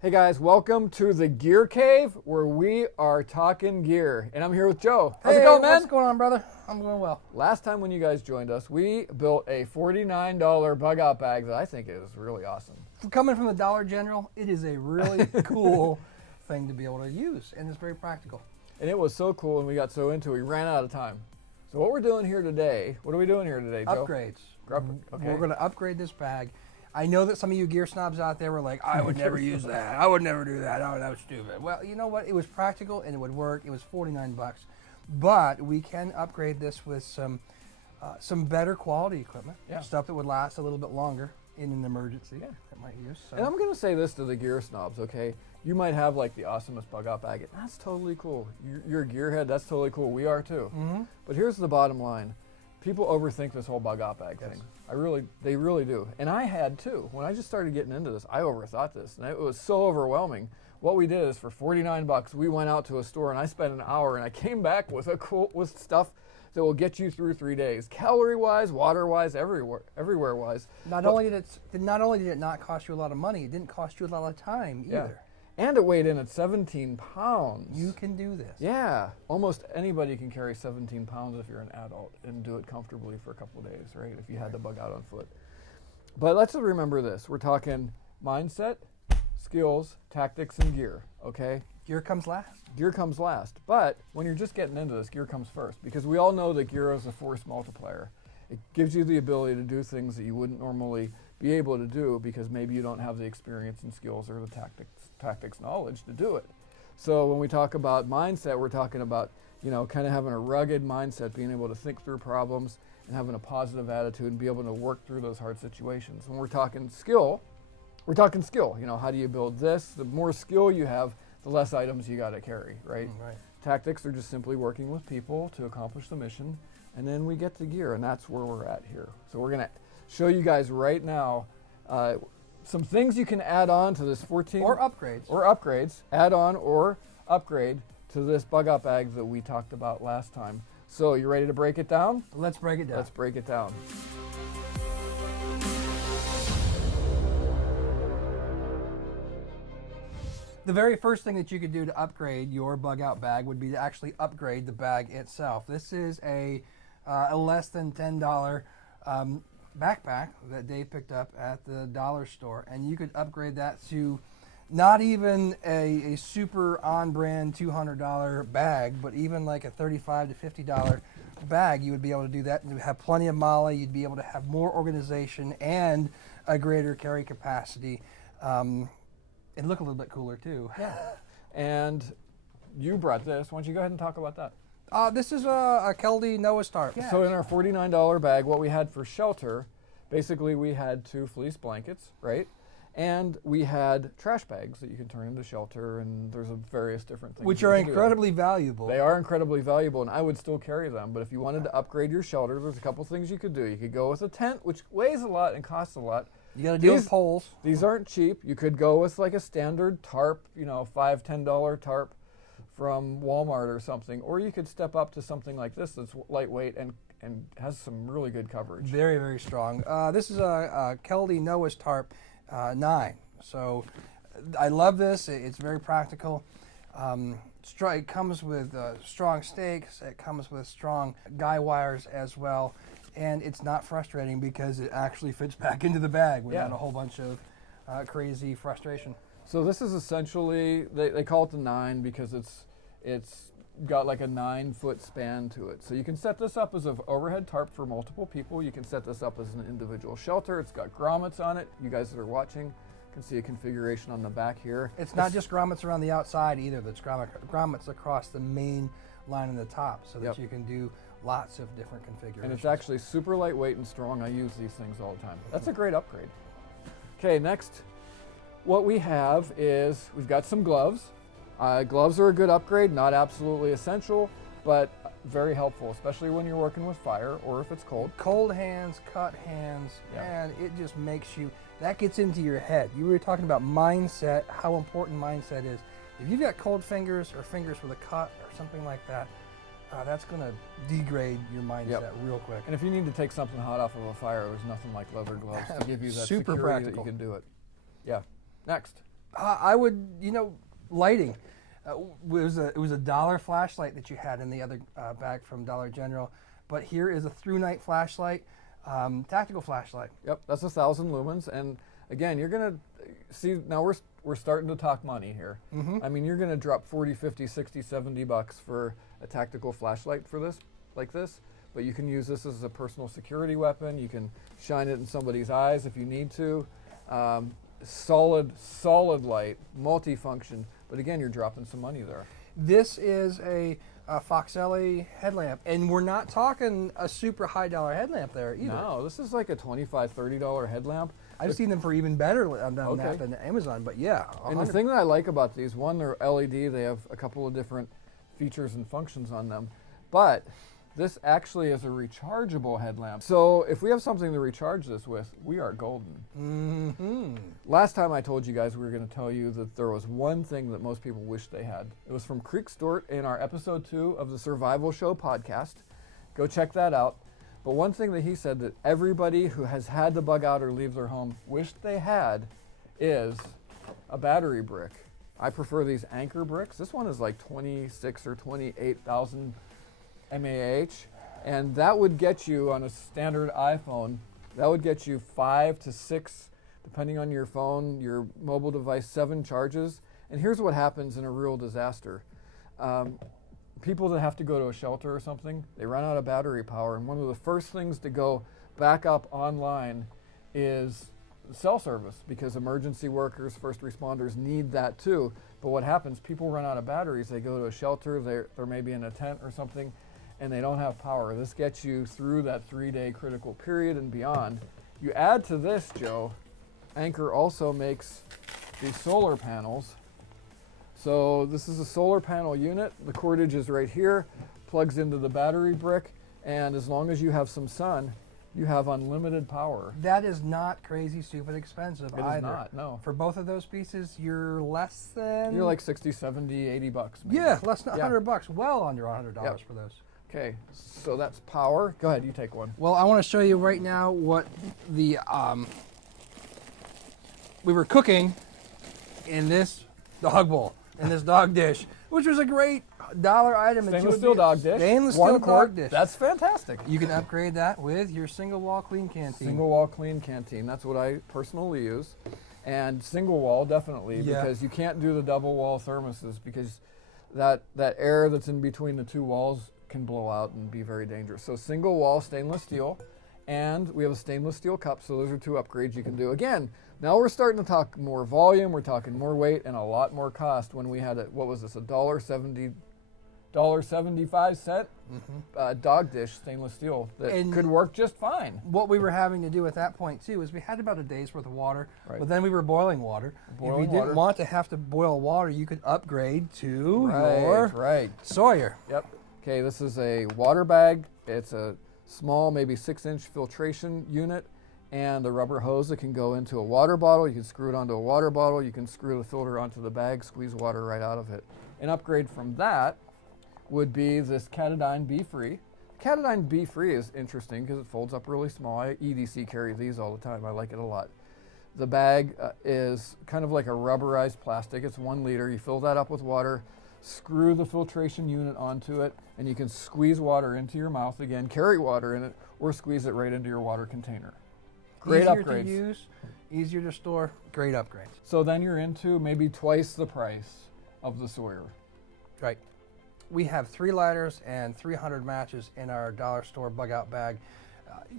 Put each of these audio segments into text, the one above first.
Hey guys, welcome to the Gear Cave where we are talking gear. And I'm here with Joe. How's it going, man? What's going on, brother? I'm going well. Last time when you guys joined us, we built a $49 bug out bag that I think is really awesome. Coming from the Dollar General, it is a really cool thing to be able to use, and it's very practical. And it was so cool and we got so into it, we ran out of time. So what we're doing here today, what are we doing here today, Joe? Upgrades. Okay. We're going to upgrade this bag. I know that some of you gear snobs out there were like, I would never use that. I would never do that. Oh, that was stupid. Well, you know what? It was practical and it would work. It was $49. But we can upgrade this with some better quality equipment. Yeah. Stuff that would last a little bit longer in an emergency. Yeah. That might use. So. And I'm going to say this to the gear snobs, okay? You might have like the awesomest bug out bag. That's totally cool. You're a gearhead. That's totally cool. We are too. Mm-hmm. But here's the bottom line. People overthink this whole bug out bag Yes. thing. They really do. And I had too. When I just started getting into this, I overthought this. And it was so overwhelming. What we did is for $49, we went out to a store and I spent an hour and I came back with with stuff that will get you through 3 days. Calorie-wise, water-wise, everywhere-wise. Not only did it not cost you a lot of money, it didn't cost you a lot of time either. Yeah. And it weighed in at 17 pounds. You can do this. Yeah. Almost anybody can carry 17 pounds if you're an adult and do it comfortably for a couple of days, right? If you had to bug out on foot. But let's remember this. We're talking mindset, skills, tactics, and gear, okay? Gear comes last. Gear comes last. But when you're just getting into this, gear comes first. Because we all know that gear is a force multiplier. It gives you the ability to do things that you wouldn't normally be able to do because maybe you don't have the experience and skills or the tactics knowledge to do it. So when we talk about mindset, we're talking about, kind of having a rugged mindset, being able to think through problems and having a positive attitude and be able to work through those hard situations. When we're talking skill, how do you build this? The more skill you have, the less items you got to carry, right? Right. Tactics are just simply working with people to accomplish the mission, and then we get to gear, and that's where we're at here. So we're going to show you guys right now some things you can add on to this 14 Or upgrades. add on or upgrade to this bug out bag that we talked about last time. So you ready to break it down? Let's break it down. Let's break it down. The very first thing that you could do to upgrade your bug out bag would be to actually upgrade the bag itself. This is a less than $10 backpack that Dave picked up at the dollar store, and you could upgrade that to not even a super on-brand $200 bag, but even like a $35 to $50 bag. You would be able to do that and have plenty of MOLLE. You'd be able to have more organization and a greater carry capacity. It look a little bit cooler too. Yeah. And you brought this. Why don't you go ahead and talk about that? This is a Keldy Noah's tarp. Yeah. So in our $49 bag, what we had for shelter, basically we had 2 fleece blankets, right? And we had trash bags that you can turn into shelter, and there's various different things. Which are incredibly valuable. They are incredibly valuable, and I would still carry them. But if you wanted to upgrade your shelter, there's a couple things you could do. You could go with a tent, which weighs a lot and costs a lot. You got to deal with poles. These aren't cheap. You could go with like a standard tarp, $5, $10 tarp from Walmart or something, or you could step up to something like this that's lightweight and has some really good coverage. Very, very strong. This is a Keldy Noah's tarp 9. So I love this. It's very practical. It comes with strong stakes. It comes with strong guy wires as well. And it's not frustrating because it actually fits back into the bag without a whole bunch of crazy frustration. So this is essentially, they call it the 9 because it's got like a 9-foot span to it. So you can set this up as an overhead tarp for multiple people. You can set this up as an individual shelter. It's got grommets on it. You guys that are watching can see a configuration on the back here. It's not just grommets around the outside either. That's grommets across the main line in the top so that you can do lots of different configurations. And it's actually super lightweight and strong. I use these things all the time. That's a great upgrade. Okay, next, what we have is we've got some gloves. Gloves are a good upgrade, not absolutely essential, but very helpful, especially when you're working with fire or if it's cold. Cold hands, cut hands, and it just makes you, that gets into your head. You were talking about mindset, how important mindset is. If you've got cold fingers or fingers with a cut or something like that, that's going to degrade your mindset real quick. And if you need to take something hot off of a fire, there's nothing like leather gloves to give you that Super security practical. that you can do it. Yeah. Next. I would, lighting. It was a dollar flashlight that you had in the other bag from Dollar General, but here is a through night flashlight, tactical flashlight. Yep, that's 1,000 lumens, and again, you're gonna see now we're starting to talk money here. Mm-hmm. I mean, you're gonna drop 40, 50, 60, 70 bucks for a tactical flashlight for this, like this, but you can use this as a personal security weapon. You can shine it in somebody's eyes if you need to. Solid light, multifunction, but again, you're dropping some money there. This is a Foxelli headlamp, and we're not talking a super high dollar headlamp there either. No, this is like a $25, $30 headlamp. I've seen them for even better than that than Amazon, but yeah. And the thing that I like about these, one, they're LED, they have a couple of different features and functions on them, but this actually is a rechargeable headlamp. So if we have something to recharge this with, we are golden. Mm-hmm. Last time I told you guys we were going to tell you that there was one thing that most people wish they had. It was from Creek Stewart in our episode 2 of the Survival Show podcast. Go check that out. But one thing that he said that everybody who has had to bug out or leave their home wished they had is a battery brick. I prefer these Anchor bricks. This one is like 26 or 28,000 mAh, and that would get you on a standard iPhone, that would get you 5 to 6, depending on your phone, your mobile device, 7 charges. And here's what happens in a real disaster. People that have to go to a shelter or something, they run out of battery power, and one of the first things to go back up online is cell service, because emergency workers, first responders need that too. But what happens, people run out of batteries, they go to a shelter, they're maybe in a tent or something, and they don't have power. This gets you through that 3-day critical period and beyond. You add to this, Joe, Anchor also makes these solar panels. So this is a solar panel unit. The cordage is right here, plugs into the battery brick, and as long as you have some sun, you have unlimited power. That is not crazy, stupid expensive It either. is not, no. For both of those pieces, you're less than... You're like 60, 70, 80 bucks. Maybe. Yeah, less than $100, well under $100 Yep. for those. Okay, so that's power. Go ahead, you take one. Well, I want to show you right now what the we were cooking in this dog bowl, in this dog dish, which was a great dollar item. Stainless steel dog dish. Stainless One steel quart. dog dish. That's fantastic. You can upgrade that with your single wall clean canteen. Single wall clean canteen. That's what I personally use. And single wall, definitely, Yeah. because you can't do the double wall thermoses, because that air that's in between the two walls can blow out and be very dangerous. So single wall stainless steel, and we have a stainless steel cup, so those are 2 upgrades you can do. Again, now we're starting to talk more volume, we're talking more weight, and a lot more cost. When we had what was this, a $1.75 set dog dish stainless steel that could work just fine. What we were having to do at that point too is we had about a day's worth of water, Right. but then we were boiling water. If we didn't want to have to boil water, you could upgrade to your Sawyer. Yep. Okay, this is a water bag. It's a small, maybe 6-inch filtration unit, and a rubber hose that can go into a water bottle. You can screw it onto a water bottle. You can screw the filter onto the bag, squeeze water right out of it. An upgrade from that would be this Catadine Be-Free. Catadine Be-Free is interesting because it folds up really small. I EDC carry these all the time. I like it a lot. The bag is kind of like a rubberized plastic. It's 1 liter. You fill that up with water, screw the filtration unit onto it, and you can squeeze water into your mouth again, carry water in it, or squeeze it right into your water container. Great Easier upgrades. to use, easier to store, great upgrades. So then you're into maybe twice the price of the Sawyer. Right. We have 3 lighters and 300 matches in our dollar store bug out bag.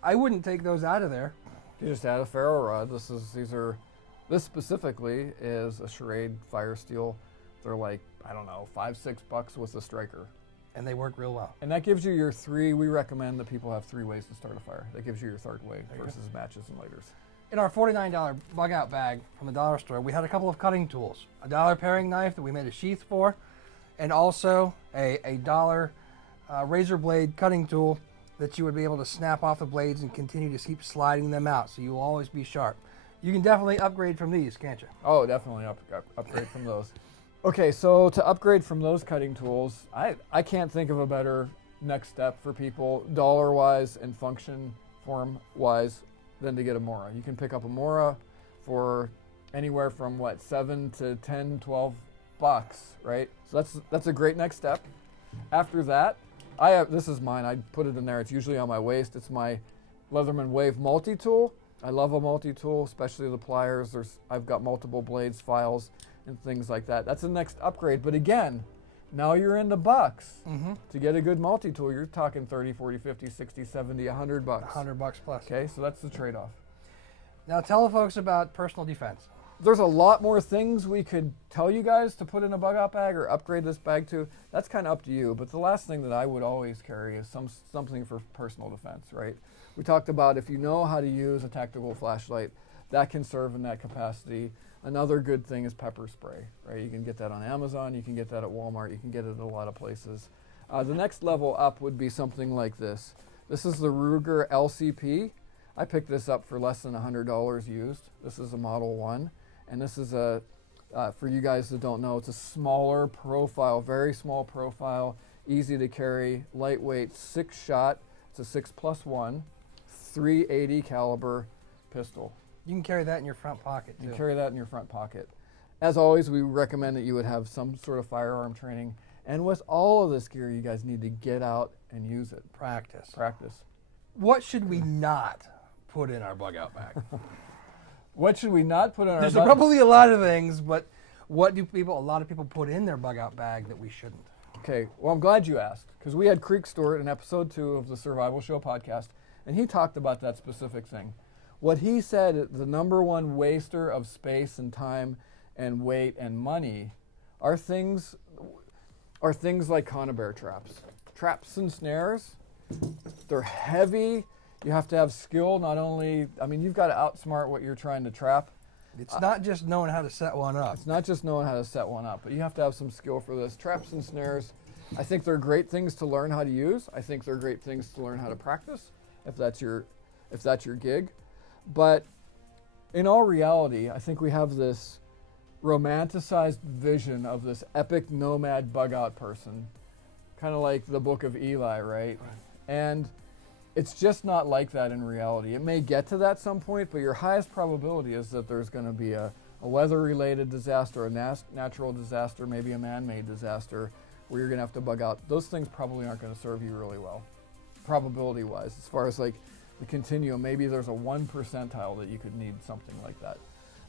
I wouldn't take those out of there. You just add a ferro rod. This specifically is a Schrade fire steel. They're like, I don't know, $5, $6 with a striker. And they work real well. And that gives you your 3. We recommend that people have 3 ways to start a fire. That gives you your 3rd way versus matches and lighters. In our $49 bug out bag from the dollar store, we had a couple of cutting tools. A $1 paring knife that we made a sheath for, and also a $1 razor blade cutting tool that you would be able to snap off the blades and continue to keep sliding them out, so you'll always be sharp. You can definitely upgrade from these, can't you? Oh, definitely upgrade from those. Okay, so to upgrade from those cutting tools, I can't think of a better next step for people, dollar-wise and function form-wise, than to get a Mora. You can pick up a Mora for anywhere from what, 7 to 10, 12 bucks, right? So that's a great next step. After that, this is mine. I put it in there. It's usually on my waist. It's my Leatherman Wave multi-tool. I love a multi-tool, especially the pliers. I've got multiple blades, files, and things like that. That's the next upgrade. But again, now you're into bucks. To get a good multi-tool, you're talking 30, 40, 50, 60, 70, 100 bucks. $100 plus. Okay, so that's the trade-off. Now tell the folks about personal defense. There's a lot more things we could tell you guys to put in a bug out bag or upgrade this bag to. That's kind of up to you. But the last thing that I would always carry is something for personal defense, right? We talked about if you know how to use a tactical flashlight, that can serve in that capacity. Another good thing is pepper spray, right? You can get that on Amazon, you can get that at Walmart, you can get it at a lot of places. The next level up would be something like this. This is the Ruger LCP. I picked this up for less than $100 used. This is a Model 1. And this is for you guys that don't know, it's a smaller profile, very small profile, easy to carry, lightweight, 6-shot. It's a 6+1, 380 caliber pistol. You can carry that in your front pocket, too. You can carry that in your front pocket. As always, we recommend that you would have some sort of firearm training. And with all of this gear, you guys need to get out and use it. Practice. What should we not put in our bug out bag? What should we not put in our There's probably a lot of things, but what do a lot of people put in their bug out bag that we shouldn't? Okay, well, I'm glad you asked, because we had Creek Stewart in episode 2 of the Survival Show podcast, and he talked about that specific thing. What he said, the number one waster of space and time and weight and money are things like conibear traps. Traps and snares, they're heavy. You have to have skill, not only, you've got to outsmart what you're trying to trap. It's not just knowing how to set one up. It's not just knowing how to set one up, but you have to have some skill for this. Traps and snares, I think they're great things to learn how to use. I think they're great things to learn how to practice, if that's your gig. But in all reality, I think we have this romanticized vision of this epic nomad bug out person, kind of like the Book of Eli, right? And it's just not like that in reality. It may get to that some point, but your highest probability is that there's going to be a weather-related disaster, a natural disaster, maybe a man-made disaster, where you're going to have to bug out. Those things probably aren't going to serve you really well, probability-wise. As far as like the continuum, maybe there's a 1 percentile that you could need something like that.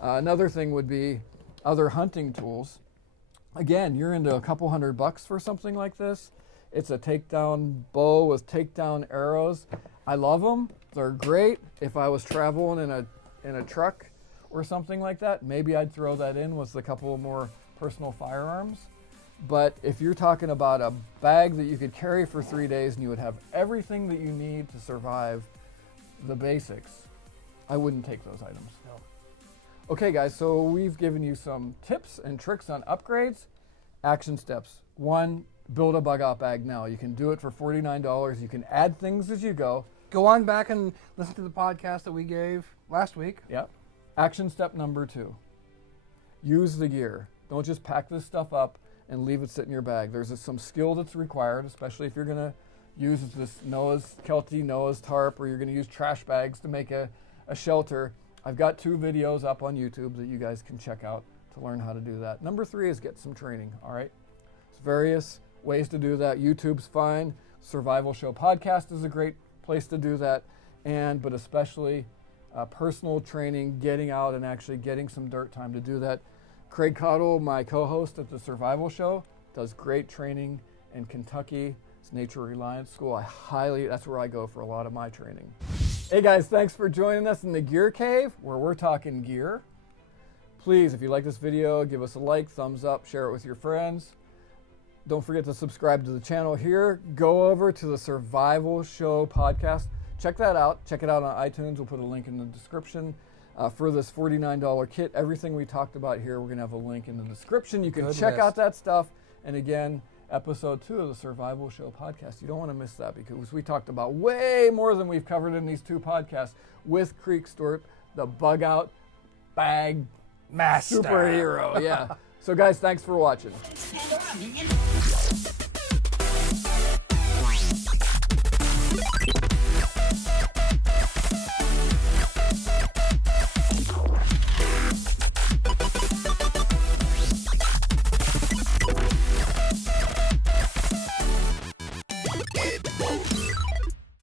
Another thing would be other hunting tools. Again, you're into a couple $100 for something like this. It's a takedown bow with takedown arrows. I love them. They're great. If I was traveling in a truck or something like that, maybe I'd throw that in with a couple more personal firearms. But if you're talking about a bag that you could carry for 3 days and you would have everything that you need to survive the basics, I wouldn't take those items. No. Okay, guys, so we've given you some tips and tricks on upgrades. Action steps. 1, build a bug out bag now. You can do it for $49. You can add things as you go. Go on back and listen to the podcast that we gave last week. Yep. Action step number 2. Use the gear. Don't just pack this stuff up and leave it sit in your bag. There's some skill that's required, especially if you're going to use this Noah's tarp, or you're going to use trash bags to make a shelter. I've got 2 videos up on YouTube that you guys can check out to learn how to do that. Number 3 is get some training, all right? There's various ways to do that. YouTube's fine. Survival Show podcast is a great place to do that. But especially personal training, getting out and actually getting some dirt time to do that. Craig Cottle, my co-host at the Survival Show, does great training in Kentucky. It's Nature Reliance School. That's where I go for a lot of my training. Hey guys, thanks for joining us in the Gear Cave, where we're talking gear. Please, if you like this video, give us a like, thumbs up, share it with your friends. Don't forget to subscribe to the channel here. Go over to the Survival Show podcast. Check that out. Check it out on iTunes. We'll put a link in the description. For this $49 kit, everything we talked about here, we're going to have a link in the description. You can check out that stuff. And again, episode 2 of the Survival Show podcast. You don't want to miss that, because we talked about way more than we've covered in these 2 podcasts with Creek Stewart, the bug out bag master superhero. Yeah. So guys, thanks for watching.